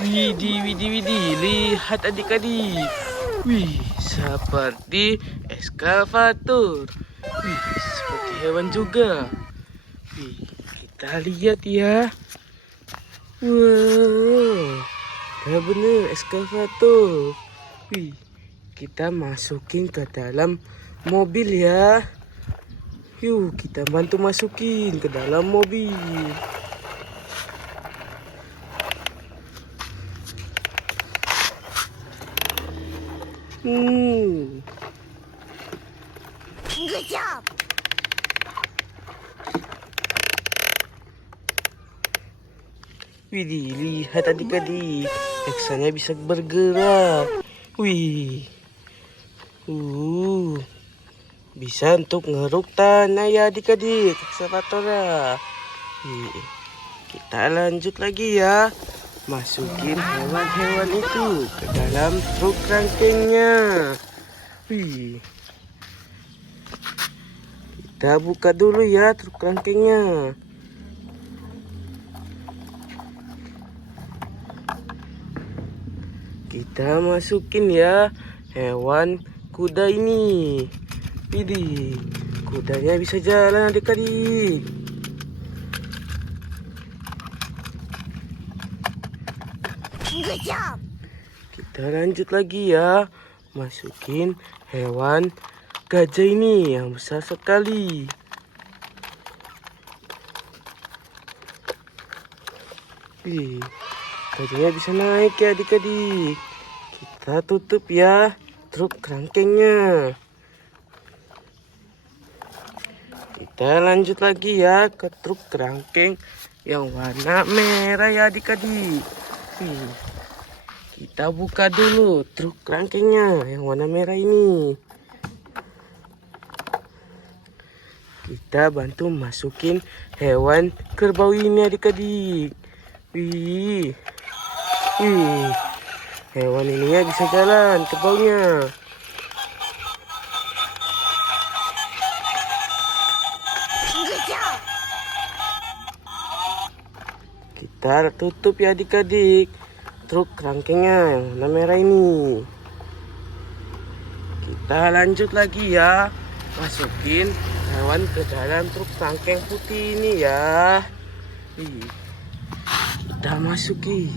Widih, widih, widih. Lihat adik-adik. Wih, seperti eskavator. Wih, seperti hewan juga. Wih, kita lihat ya. Wow, bener eskavator. Wih, kita masukin ke dalam mobil ya. Yuk, kita bantu masukin ke dalam mobil. Good job. Widih, lihat adik-adik. Heksanya bisa bergerak. Wih. Bisa untuk ngeruk tanah ya adik-adik. Ekskavatornya. Wih. Kita lanjut lagi ya. Masukin hewan-hewan itu ke dalam truk rangkengnya. Wih. Kita buka dulu ya truk rangkengnya. Kita masukin ya hewan kuda ini. Widih, kudanya bisa jalan adik-adik. Good job. Kita lanjut lagi ya. Masukin hewan gajah ini yang besar sekali. Wih, gajahnya bisa naik ya adik-adik. Kita tutup ya truk kerangkengnya. Kita lanjut lagi ya ke truk kerangkeng yang warna merah ya adik-adik. Kita buka dulu truk kerangkengnya yang warna merah ini. Kita bantu masukin hewan kerbau ini adik-adik. Wih, hewan ininya bisa jalan kerbaunya. Good job. Kita tutup ya adik-adik truk kerangkengnya yang warna merah ini. Kita lanjut lagi ya, masukin hewan ke dalam truk kerangkeng putih ini ya. Kita masukin.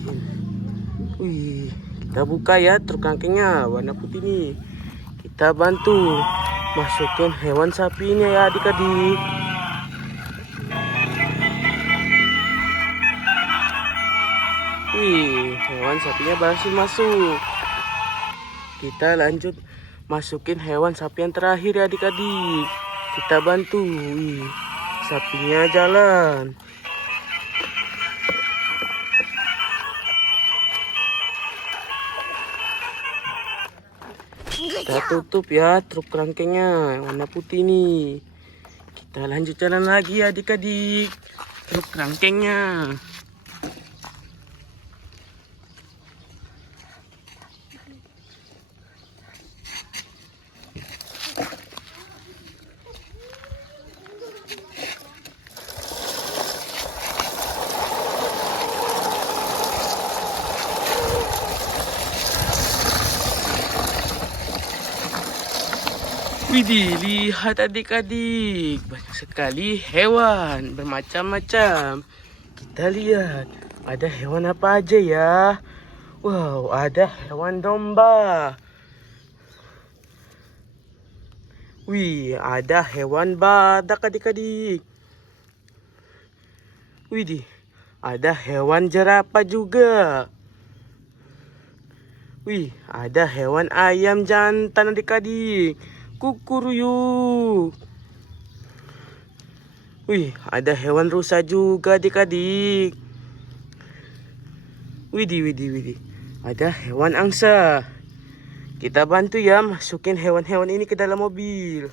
Kita buka ya truk kerangkengnya warna putih ini. Kita bantu masukin hewan sapi ini ya adik-adik. Hewan sapinya berhasil masuk. Kita lanjut masukin hewan sapi yang terakhir ya adik-adik. Kita bantu. Sapinya jalan. Kita tutup ya truk kerangkengnya yang warna putih ini. Kita lanjut jalan lagi ya adik-adik truk kerangkengnya. Widih, lihat adik-adik. Banyak sekali hewan bermacam-macam. Kita lihat, ada hewan apa aja ya? Wow, ada hewan domba. Wih, ada hewan badak adik-adik. Widih, ada hewan jerapah juga. Wih, ada hewan ayam jantan adik-adik. Kukuruyuk. Wih, ada hewan rusa juga adik-adik. Widih. Ada hewan angsa. Kita bantu ya masukin hewan-hewan ini ke dalam mobil.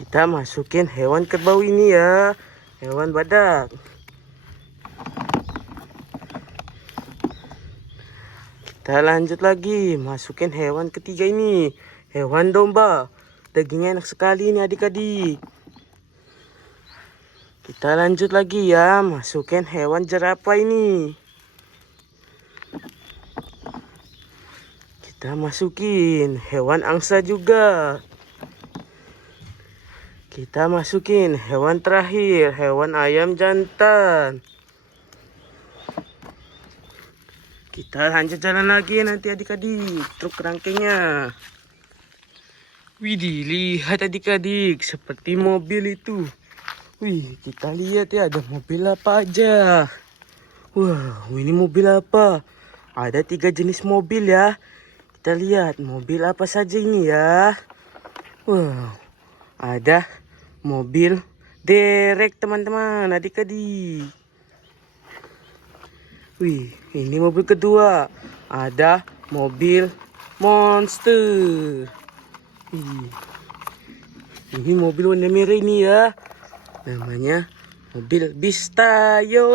Kita masukin hewan kerbau ini ya. Hewan badak. Kita lanjut lagi, masukin hewan ketiga ini, hewan domba. Dagingnya enak sekali ini adik-adik. Kita lanjut lagi ya, masukin hewan jerapah ini. Kita masukin hewan angsa juga. Kita masukin hewan terakhir, hewan ayam jantan. Kita lanjut jalan lagi nanti adik-adik, truk rangkainya. Widih, lihat adik-adik, seperti mobil itu. Wih, kita lihat ya, ada mobil apa aja. Wah, ini mobil apa? Ada 3 jenis mobil ya. Kita lihat mobil apa saja ini ya. Wow, ada mobil derek teman-teman, adik-adik. Wih, ini mobil kedua. Ada mobil monster. Wih, ini mobil warna merah ini ya. Namanya mobil Bistayo.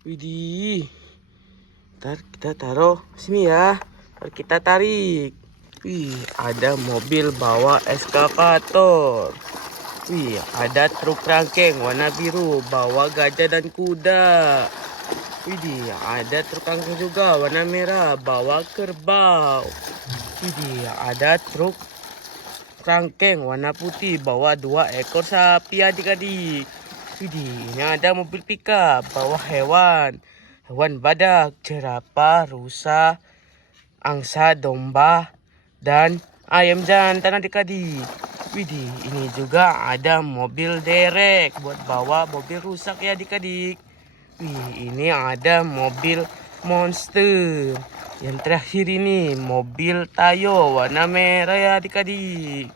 Widih. Ntar kita taruh sini ya. Ntar kita tarik. Wih, ada mobil bawa eskavator. Wih, ada truk rangkeng warna biru bawa gajah dan kuda. Widih, ada truk rangkeng juga warna merah bawa kerbau. Widih, ada truk rangkeng warna putih bawa 2 ekor sapi adik-adik. Widih, ini ada mobil pickup bawa hewan. Hewan badak, jerapah, rusa, angsa, domba, dan ayam jantan adik-adik. Widih, ini juga ada mobil derek buat bawa mobil rusak ya adik-adik. Wih, ini ada mobil monster. Yang terakhir ini mobil Tayo warna merah ya adik-adik.